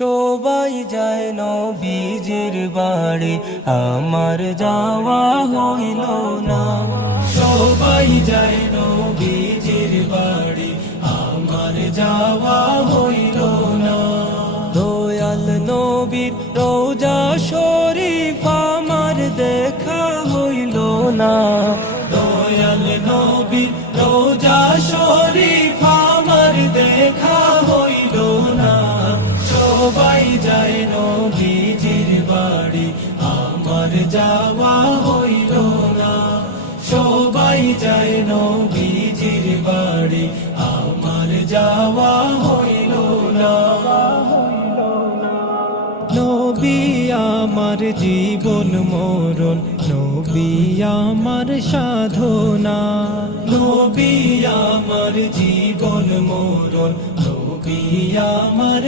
সবাই যায় নবীজির বাড়ি, আমার যাওয়া হইল না। সবাই যায় নবীজির বাড়ি, আমার যাওয়া হইল না। দয়াল নবীর রোজা শরীফ আমার দেখা হইল না। দয়াল নবীর রোজা শরীফ আমার দেখা হইল না। সবাই যায় নবীজির বাড়ি, আমার যাওয়া হইল না। সবাই যায় নবীজির বাড়ি, আমার যাওয়া হইল না। নবী আমার জীবন মরণ, নবী আমার সাধনা। নবী আমার জীবন মরণ, নবী আমার